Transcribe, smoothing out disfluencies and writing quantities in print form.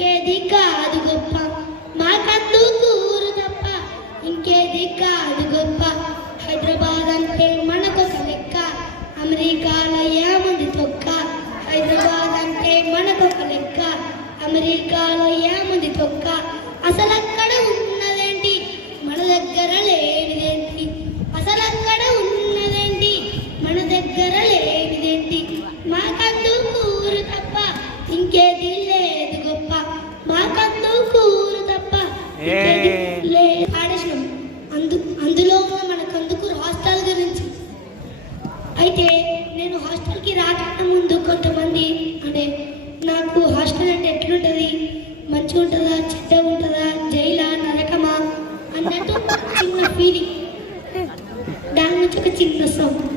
ఇంకేది కాదు గొప్ప మాకందుకు ఊరు తప్ప ఇంకేది కాదు గొప్ప హైదరాబాద్ అంటే మనకొక లెక్క అమెరికాలో ఏముంది తొక్క హైదరాబాద్ అంటే మనకొక లెక్క అమెరికాలో ఏముంది తొక్క అసలు అక్కడ ఉన్నదేంటి మన దగ్గర లేనిదేంటి అసలు అక్కడ ఉన్నదేంటి మన దగ్గర లేనిదేంటి మాకందుకు ఊరు తప్ప ఇంకేది లేదు గొప్ప మాకందుకు ఊరు తప్ప ఆడేసినాం అందులో ఉన్న మనకందుకు హాస్టల్ గురించి అయితే నేను హాస్టల్కి రాకన్నా ముందు కొంతమంది అంటే నాకు హాస్టల్ అంటే ఎట్లుంటుంది మంచిగా ఉంటుందా చెడ్డగా ఉంటుందా జైలా నరకమా అన్నట్టు చిన్న ఫీలింగ్ దాని నుంచి ఒక చిన్న సాంగ్